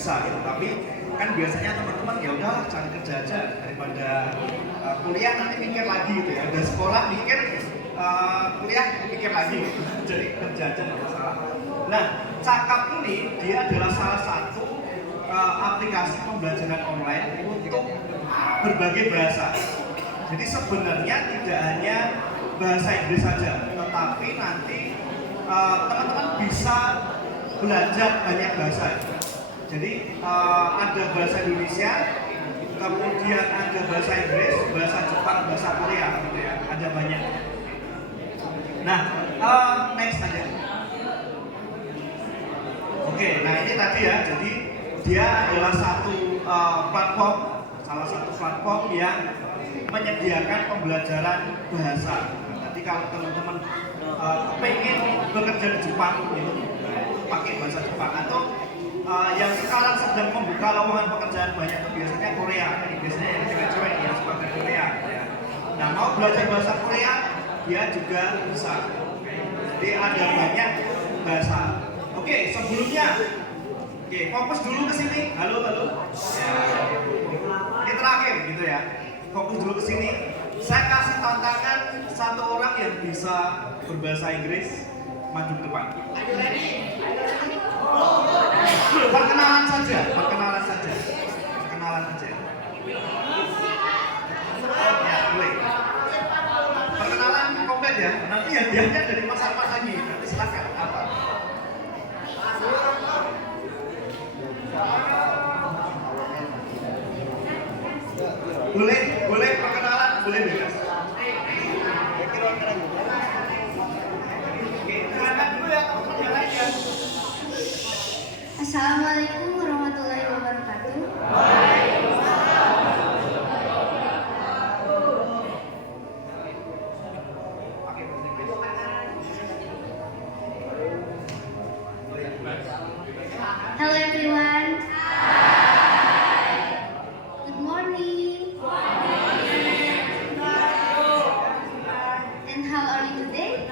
bisa gitu. Tapi kan biasanya teman-teman ya udah cari kerja aja daripada kuliah nanti mikir lagi gitu ya. Udah sekolah mikir kuliah mikir lagi gitu. Jadi kerja aja nggak masalah. Nah, Cakap ini dia adalah salah satu aplikasi pembelajaran online untuk berbagai bahasa. Jadi sebenarnya tidak hanya bahasa Inggris saja, tetapi nanti teman-teman bisa belajar banyak bahasa. Jadi ada bahasa Indonesia, kemudian ada bahasa Inggris, bahasa Jepang, bahasa Korea, gitu ya. Ada banyak. Nah, next aja. Oke, nah ini tadi ya. Jadi dia adalah satu platform, salah satu platform yang menyediakan pembelajaran bahasa. Nah, nanti kalau teman-teman pengen bekerja di Jepang gitu, pakai bahasa Jepang atau yang sekarang sedang membuka lowongan pekerjaan banyak itu biasanya Korea, jadi biasanya yang cewek-cewek yang suka ke Korea. Ya. Nah mau belajar bahasa Korea dia juga bisa. Jadi ada banyak bahasa. Oke, sebelumnya, fokus dulu ke sini. Halo. Ya. Ini terakhir gitu ya. Fokus dulu ke sini. Saya kasih tantangan satu orang yang bisa berbahasa Inggris maju ke depan. Perkenalan saja. Ya, boleh. Perkenalan komplit ya. Nanti hadiahnya dari Mas Arman lagi. Nanti silakan apa? Boleh perkenalan, boleh bebas. Oke, silakan dulu ya teman-teman yang lain ya. Assalamualaikum warahmatullahi wabarakatuh. Hello everyone. Good morning. And how are you today?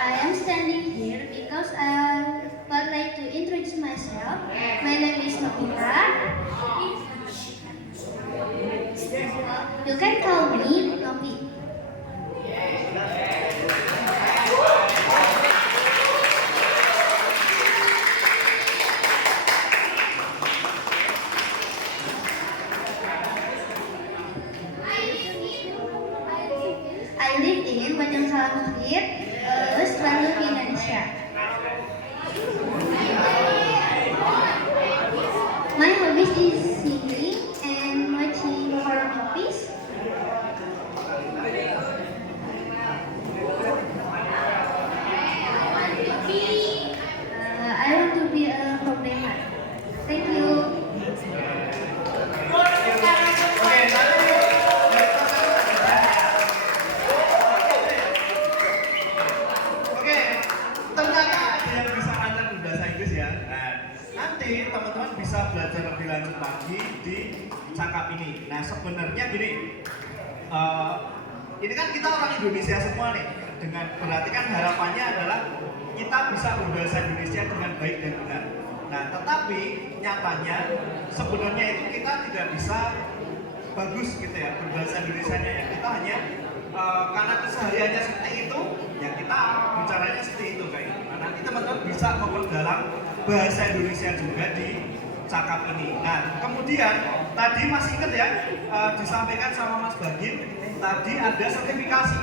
I am standing here because I would like to introduce myself. My name is Nobita. You can call me Nobi. I live in Bojong Salam Street, West Bandung, Indonesia. My hobbies is singing and watching horror movies. I want to be a programmer. Thank you. Nanti teman-teman bisa belajar lebih lanjut lagi di Cakap ini. Nah sebenarnya gini, ini kan kita orang Indonesia semua nih. Dengan berarti kan harapannya adalah kita bisa berbahasa Indonesia dengan baik dan benar. Nah tetapi nyatanya sebenarnya itu kita tidak bisa bagus gitu ya berbahasa Indonesianya ya. Kita hanya karena kesehariannya seperti itu, ya kita bicaranya seperti itu kayak gitu. Nah, nanti teman-teman bisa memperdalam bahasa Indonesia juga di Cakap ini. Nah, kemudian tadi masih ingat ya disampaikan sama Mas Bagin, tadi ada sertifikasi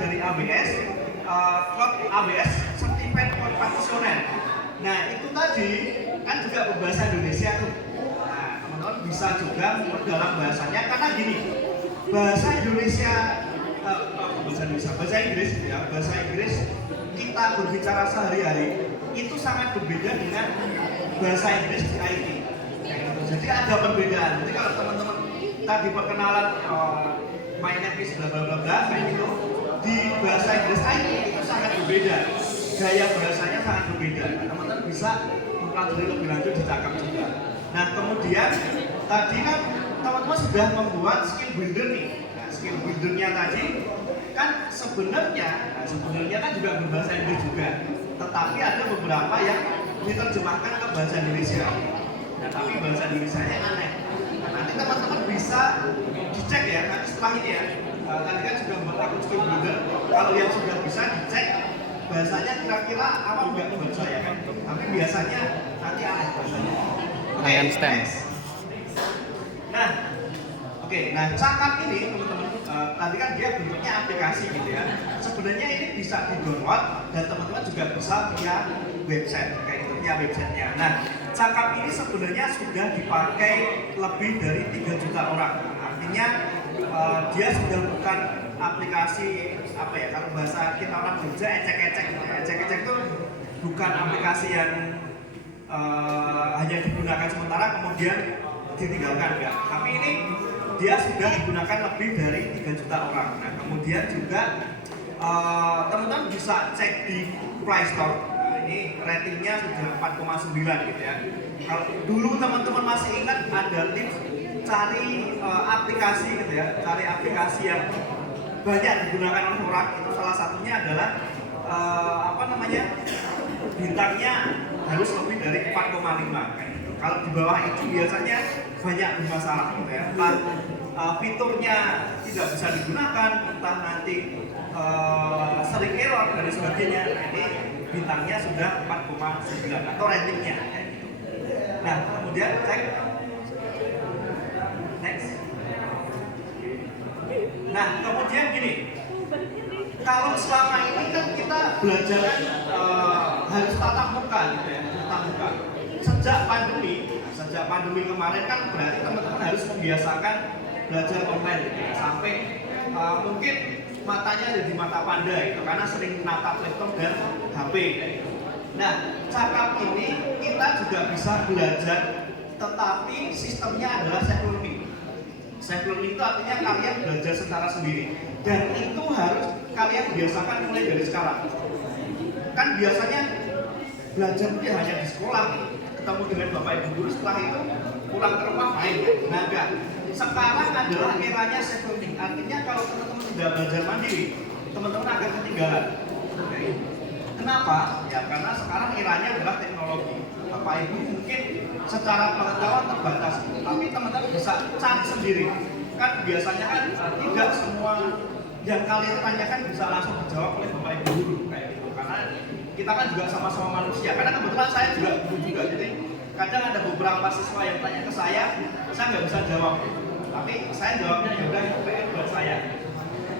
dari ABS, Cloud ABS Certified Professional. Nah, itu tadi kan juga berbahasa Indonesia tuh. Nah, teman-teman bisa juga memperdalam bahasanya karena gini, bahasa Inggris ya, bahasa Inggris kita berbicara sehari-hari itu sangat berbeda dengan bahasa Inggris di IT. Jadi ada perbedaan. Jadi kalau teman-teman tadi perkenalan my name is bla bla bla bla kayak gitu, di bahasa Inggris IT itu sangat berbeda. Gaya bahasanya sangat berbeda. Teman-teman bisa mempelajari lebih lanjut di Cakap juga. Nah kemudian tadi kan teman-teman sudah membuat skill builder nih. Nah, skill buildernya tadi kan sebenarnya kan juga berbahasa Inggris juga, tetapi ada beberapa yang diterjemahkan ke bahasa Indonesia. Nah, tapi bahasa Indonesianya aneh. Nah, nanti teman-teman bisa dicek ya, nanti setelah ini ya. Tadi kan sudah membuat akun skill builder. Kalau yang sudah bisa dicek bahasanya kira-kira awam nggak buat saya kan? Tapi biasanya nanti aneh bahasanya. I understand. Nah, nah Cakap ini teman-teman, tadi kan dia bentuknya aplikasi gitu ya. Sebenarnya ini bisa di-download dan teman-teman juga bisa punya website, kayak gitu punya websitenya. Nah, Cakap ini sebenarnya sudah dipakai lebih dari 3 juta orang. Artinya dia sudah bukan aplikasi apa ya, kalau bahasa kita orang Jogja ecek-ecek itu bukan aplikasi yang hanya digunakan sementara kemudian ditinggalkan, enggak. Tapi ini dia sudah digunakan lebih dari 3 juta orang. Nah, kemudian juga teman-teman bisa cek di Play Store. Nah, ini ratingnya sudah 4,9 gitu ya. Kalau dulu teman-teman masih ingat ada tips cari aplikasi gitu ya, cari aplikasi yang banyak digunakan oleh orang, itu salah satunya adalah bintangnya harus lebih dari 4,5 kayak gitu. Kalau di bawah itu biasanya banyak bermasalah gitu ya. Entah fiturnya tidak bisa digunakan, entah nanti sering error dan sebagainya. Nah, ini bintangnya sudah 4,9 atau ratingnya kayak gitu. Nah, kemudian cek next. Nah, kemudian gini, kalau selama ini kan kita belajar harus tatap muka gitu ya, tatap muka. Sejak pandemi kemarin kan berarti teman-teman harus membiasakan belajar online gitu ya, sampai mungkin matanya jadi mata panda itu karena sering natap laptop dan HP. Nah, Cakap ini kita juga bisa belajar, tetapi sistemnya adalah self learning. Self learning itu artinya kalian belajar secara sendiri, dan itu harus kalian biasakan mulai dari sekarang. Kan biasanya belajar itu hanya di sekolah, ketemu dengan bapak ibu guru, setelah itu pulang ke rumah main. Nah, enggak. Sekarang adalah eranya self learning. Artinya kalau teman-teman sudah belajar mandiri, teman-teman akan ketinggalan. Kenapa? Ya karena sekarang eranya adalah teknologi. Bapak ibu mungkin secara pengetahuan terbatas, tapi teman-teman bisa cari sendiri. Kan biasanya kan tidak semua yang kalian tanyakan bisa langsung dijawab oleh bapak ibu guru kayak gitu. Karena kita kan juga sama-sama manusia. Karena kebetulan saya juga guru juga, jadi kadang ada beberapa siswa yang tanya ke saya nggak bisa jawab. Tapi saya jawabnya ya udah, itu PR buat saya.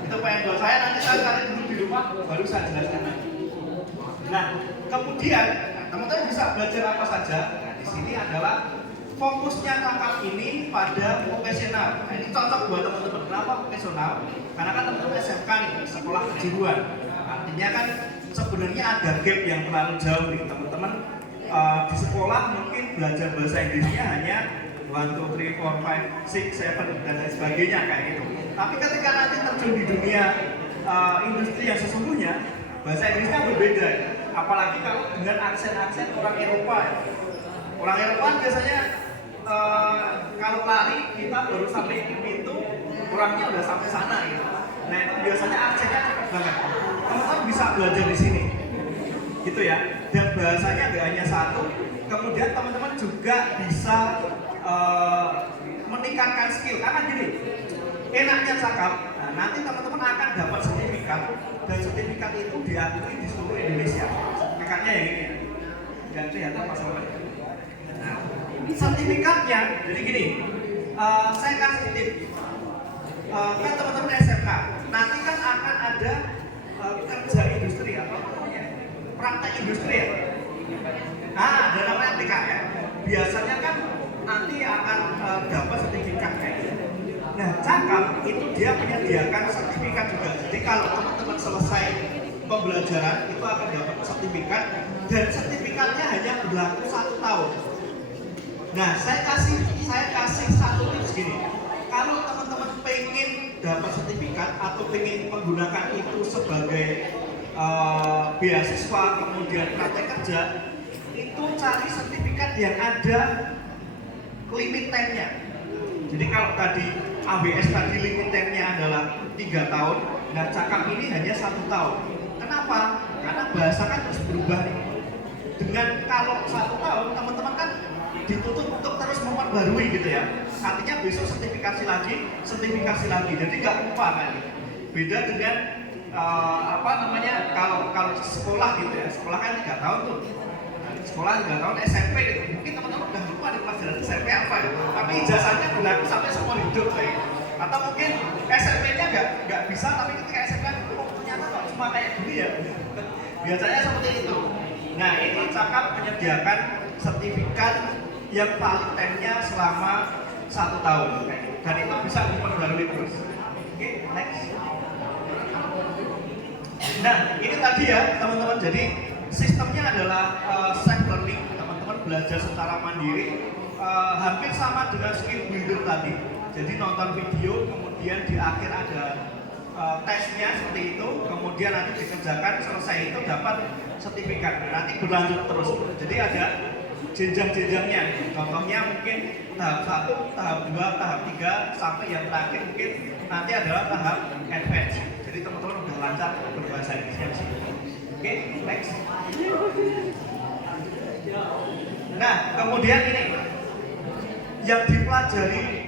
Itu PR buat saya, nanti saya cari dulu di rumah, baru saya jelaskan lagi. Nah, kemudian teman-teman bisa belajar apa saja. Nah, di sini adalah fokusnya Cakap ini pada vocational. Nah, ini cocok buat teman-teman. Kenapa vocational? Karena kan teman-teman SMK nih, sekolah kejuruan. Artinya kan sebenarnya ada gap yang terlalu jauh nih teman-teman. Di sekolah mungkin belajar bahasa Inggrisnya hanya 1, 2, 3, 4, 5, 6, 7 dan lain sebagainya kayak gitu. Tapi ketika nanti terjun di dunia industri yang sesungguhnya, bahasa Inggrisnya berbeda. Apalagi kalau dengan aksen-aksen orang Eropa. Orang Eropa biasanya kalau lari kita baru sampai di pintu, orangnya udah sampai sana gitu. Nah, itu biasanya aksennya cepet banget. Teman-teman bisa belajar di sini, gitu ya. Dan bahasanya nggak hanya satu. Kemudian teman-teman juga bisa meningkatkan skill. Karena gini, enaknya Cakap, nah, nanti teman-teman akan dapat sertifikat, dan sertifikat itu diakui di seluruh Indonesia. Sertifikatnya yang ini, dan ternyata masalahnya. Nah, sertifikatnya, jadi gini, saya kasih tip. Kan teman-teman SMK, nanti kan akan ada kerja industri apa namanya, praktek industri ya. Nah, ada namanya PKL. Biasanya kan nanti akan dapat sertifikat kayak gitu. Nah, Cakap itu dia menyediakan sertifikat juga. Jadi kalau teman-teman selesai pembelajaran itu akan dapat sertifikat, dan sertifikatnya hanya berlaku 1 tahun. Nah, saya kasih satu tips gini. Kalau teman-teman pengen dapat sertifikat atau pengen menggunakan itu sebagai beasiswa kemudian praktek kerja, itu cari sertifikat yang ada limit time-nya. Jadi kalau tadi ABS tadi limit time-nya adalah 3 tahun, Nah, cakap ini hanya 1 tahun. Kenapa? Karena bahasa kan terus berubah nih. Dengan kalau 1 tahun, teman-teman kan dituntut untuk terus memperbarui gitu ya. Artinya besok sertifikasi lagi. Jadi nggak lupa kan. Beda dengan kalau sekolah gitu ya. Sekolah kan 3 tahun tuh. Sekolah 3 tahun SMP gitu. Mungkin teman-teman udah lupa di pelajaran SMP apa gitu. Tapi ijazahnya berlaku sampai seumur hidup kayak gitu. Atau mungkin SMP-nya nggak bisa, tapi ketika SMP ternyata kok cuma kayak gini ya. Biasanya seperti itu. Nah, ini cakap menyediakan sertifikat yang valid time-nya selama 1 tahun. Dan itu bisa diperbarui terus. Oke, next. Nah, ini tadi ya teman-teman. Jadi sistemnya adalah self learning. Teman-teman belajar secara mandiri, hampir sama dengan skill builder tadi. Jadi nonton video, kemudian di akhir ada tesnya seperti itu, kemudian nanti dikerjakan, selesai itu dapat sertifikat. Nanti berlanjut terus. Jadi ada jenjang-jenjangnya. Contohnya mungkin tahap 1, tahap 2, tahap 3 sampai yang terakhir mungkin nanti adalah tahap advance. Jadi teman-teman udah lancar berbahasa Inggris. Oke, next. Nah, kemudian ini yang dipelajari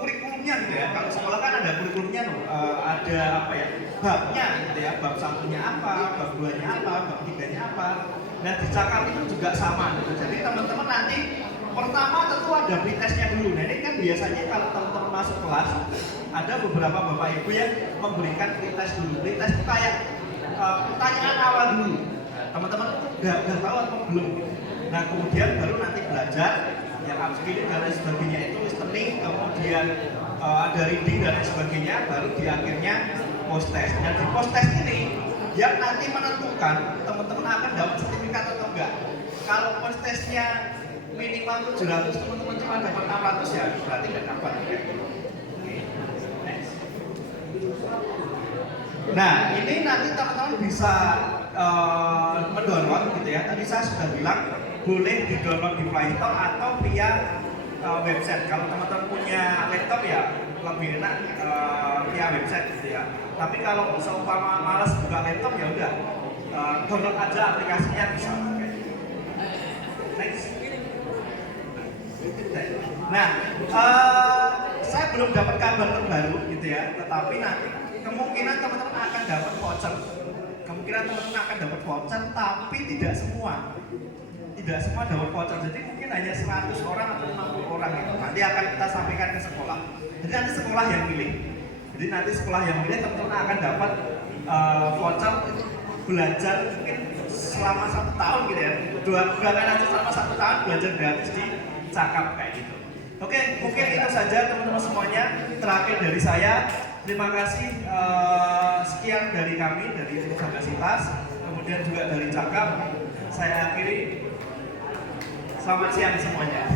kurikulumnya gitu ya. Kalau sekolah kan ada kurikulumnya loh, ada apa ya, babnya gitu ya, bab 1-nya apa, bab 2-nya apa, bab 3-nya apa. Nah, di cakap itu juga sama gitu. Jadi teman-teman nanti pertama tentu ada pretestnya dulu. Nah, ini kan biasanya kalau teman-teman masuk kelas ada beberapa bapak ibu yang memberikan pretest dulu. Pretest itu kayak pertanyaan awal dulu. Teman-teman udah tahu atau belum? Nah, kemudian baru nanti belajar yang upskilling dan lain sebagainya, itu listening, kemudian ada reading dan lain sebagainya, baru di akhirnya post test. Nah, di post test ini yang nanti menentukan teman-teman akan dapat sertifikat atau enggak. Kalau post testnya minimal 700, teman-teman cuma dapat 600 ya berarti nggak dapat. Nah, ini nanti teman-teman bisa mendownload gitu ya. Tadi saya sudah bilang boleh di-download di Play Store atau via website. Kalau teman-teman punya laptop ya lebih enak via website gitu ya. Tapi kalau seumpama malas buka laptop ya udah download aja aplikasinya bisa. Next. Nah, saya belum dapat kabar terbaru gitu ya. Tetapi nanti kemungkinan teman-teman akan dapat voucher. Tapi tidak semua dapat voucher. Jadi mungkin hanya 100 orang atau 50 orang itu. Nanti akan kita sampaikan ke sekolah. Jadi nanti sekolah yang milih. Teman-teman akan dapat voucher belajar mungkin selama 1 tahun gitu ya. Dua kali nanti selama 1 tahun belajar gratis di cakap kayak gitu. Oke, mungkin itu saja teman-teman semuanya. Terakhir dari saya, terima kasih. Sekian dari kami dari Universitas, kemudian juga dari cakap. Saya akhiri. Selamat siang semuanya.